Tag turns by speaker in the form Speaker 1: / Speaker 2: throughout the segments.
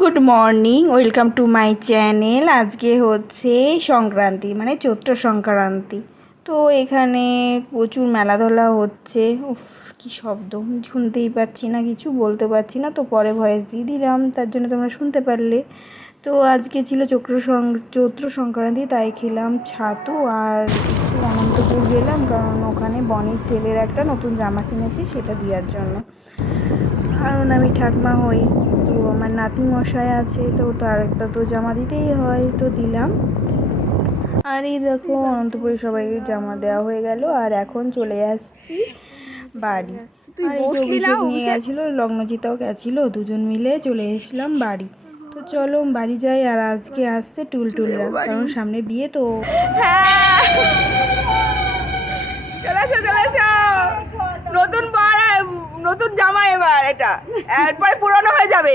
Speaker 1: Good morning welcome to my channel আজকে হচ্ছে সংক্রান্তি মানে চৈত্র সংক্রান্তি। তো এখানে প্রচুর মেলাধলা হচ্ছে। উফ, কি শব্দ শুনতেই পাচ্ছি না, কিছু বলতে পারছি না। তো পরে ভয়েস দিয়ে দিলাম, তার জন্য তোমরা শুনতে পারলে। তো আজকে ছিল চক্র সং, চৈত্র সংক্রান্তি, তাই খেলাম ছাতু আর একটু অনন্তপুর গেলাম, কারণ ওখানে বনের ছেলের একটা নতুন জামা কিনেছি, সেটা দেওয়ার জন্য। কারণ আমি ঠাকমা হই। তো আমার নাতি মশাই আছে তো তার একটা তো জামা দিতেই হয় তো দিলাম। আর এই দেখো অনন্তপুরে সবাই জামা দেওয়া হয়ে গেল আর এখন চলে আসছি বাড়ি। আর এই যে অভিষেক নিয়ে গেছিল লগ্নজিতাও গেছিল দুজন মিলে চলে এসলাম বাড়ি। তো চলো বাড়ি যাই আর আজকে আসছে টুলটুলরা কারণ সামনে বিয়ে তো।
Speaker 2: এসো চলে নতুন জামা এবার এটা। এরপরে পুরনো হয়ে যাবে।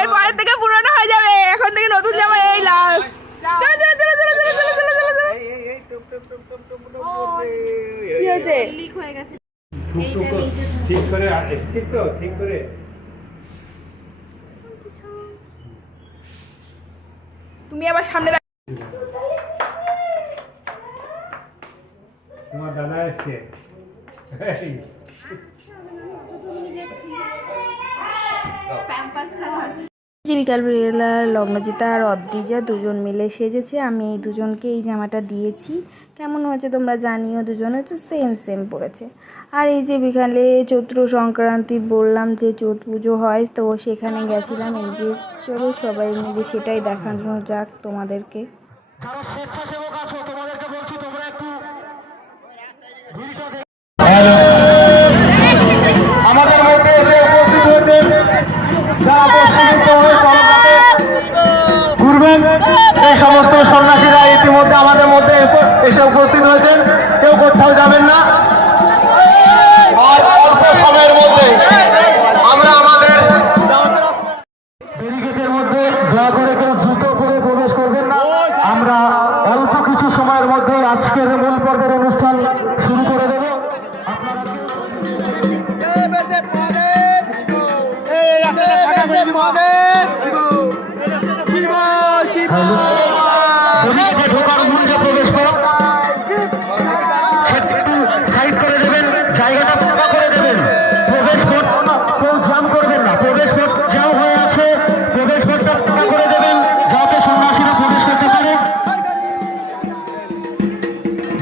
Speaker 2: এরপরে থেকে পুরনো হয়ে যাবে। এখন থেকে নতুন জামা এই লাস্ট চলো চলো চলো চলো চলো চলো চলো চলো চলো। কি হয়েছে?
Speaker 3: টুকটুকো ঠিক করে এসছি তো? ঠিক করে।
Speaker 2: তুমি আবার সামনে
Speaker 3: তোমার দাদা এসছে এই,
Speaker 1: যে বিকালবেলা লগ্নজিতা আর অদ্রিজা দুজন মিলে সেজেছে। আমি এই দুজনকে এই জামাটা দিয়েছি। কেমন হয়েছে তোমরা জানিও, দুজন হচ্ছে সেম সেম পড়েছে আর এই যে বিকালে চৈত্র সংক্রান্তি বললাম যে চৈত পুজো হয়, তো সেখানে গেছিলাম। এই যে চলো সবাই মিলে সেটাই দেখানো যাক তোমাদেরকে।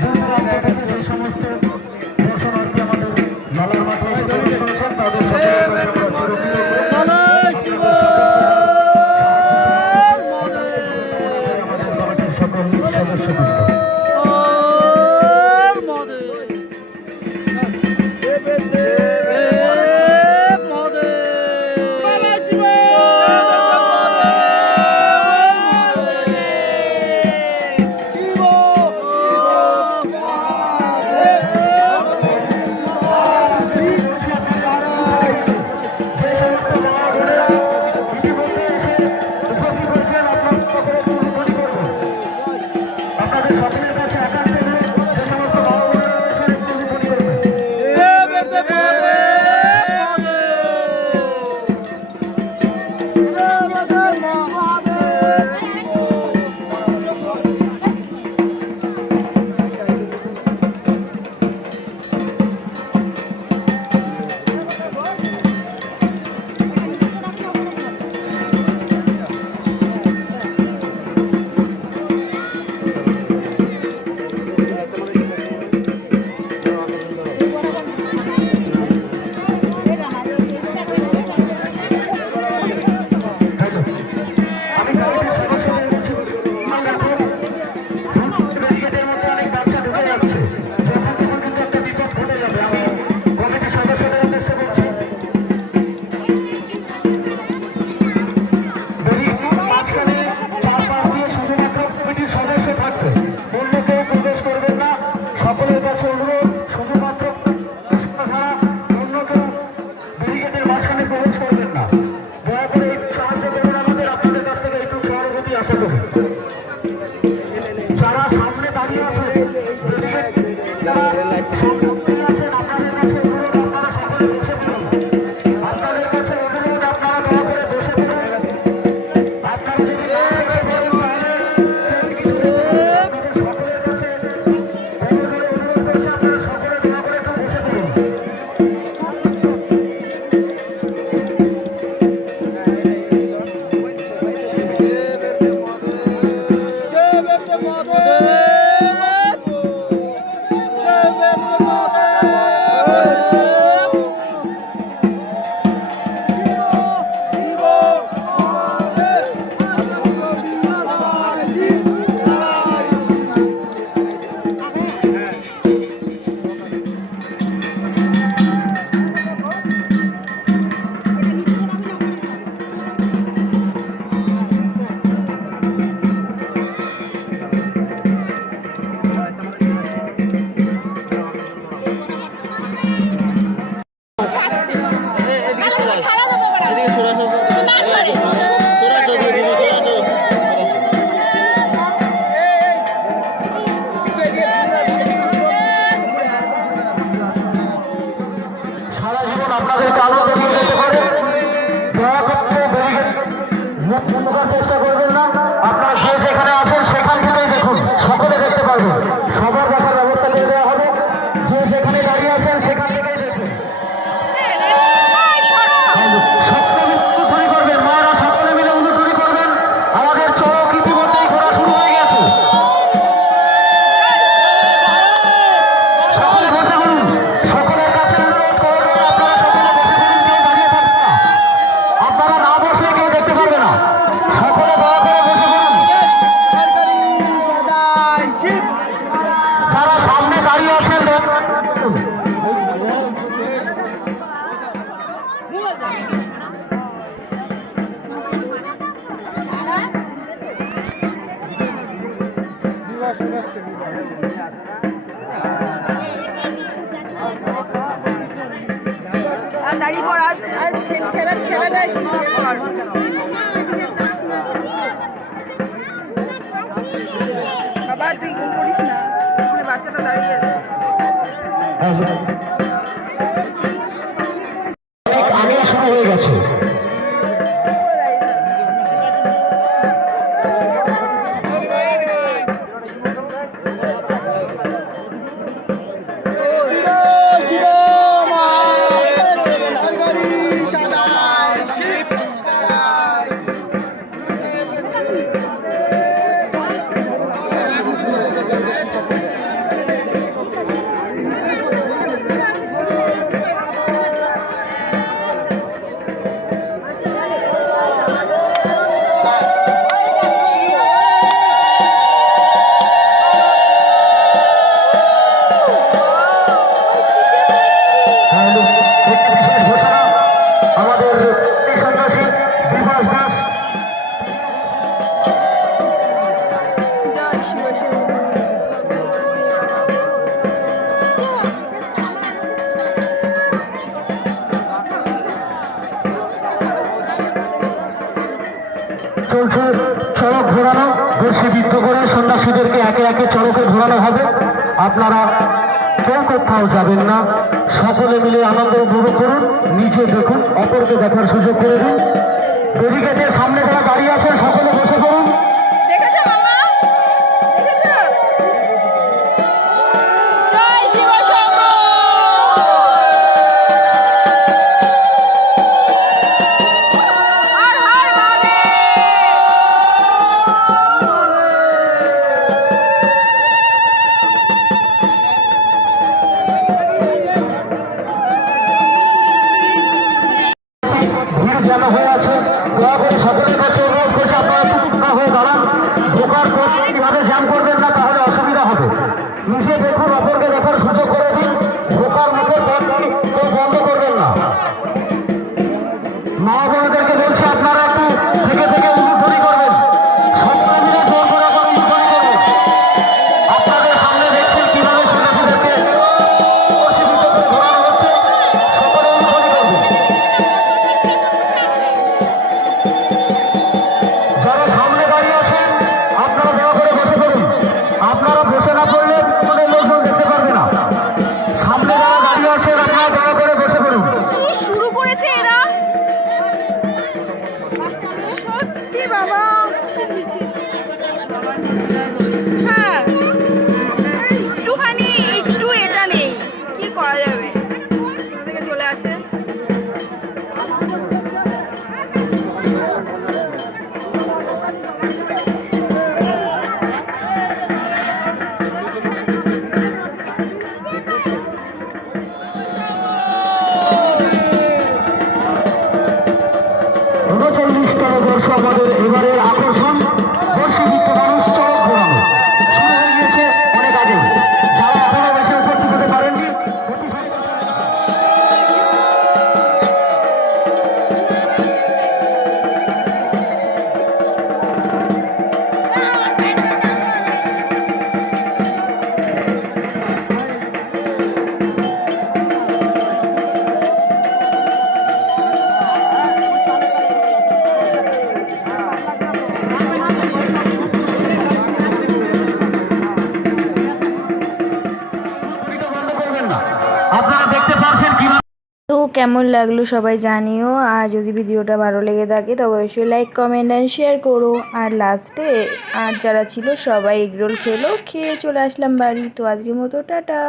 Speaker 4: যে সমস্ত আপনাদের সকলের
Speaker 2: আর দাঁড়িয়ে পর আর আর খেলা খেলাটাই আবার তুই করিস না বাচ্চাটা দাঁড়িয়ে আছে।
Speaker 4: হ্যাঁ, চলছে চড়ক ঘোরানো বেশি করে সন্ন্যাসীদেরকে একে একে চড়কে ঘোরানো হবে আপনারা কেউ কোথাও যাবেন না। সকলে মিলে আনন্দ উপভোগ করুন। নিচে দেখুন, অপরকে দেখার সুযোগ করে দিন। সামনে যারা দাঁড়িয়ে আছেন, সকলে
Speaker 2: 宝
Speaker 4: 宝亲亲 এবারের
Speaker 1: তো কেমন লাগল সবাই জানিও। আর যদি ভিডিওটা ভালো লেগে থাকে তবে অবশ্যই লাইক কমেন্ট অ্যান্ড শেয়ার করো। আর লাস্টে আর যারা ছিল সবাই এগরোল খেলো, খেয়ে চলে আসলাম বাড়ি। তো আজকের মতো, টাটা।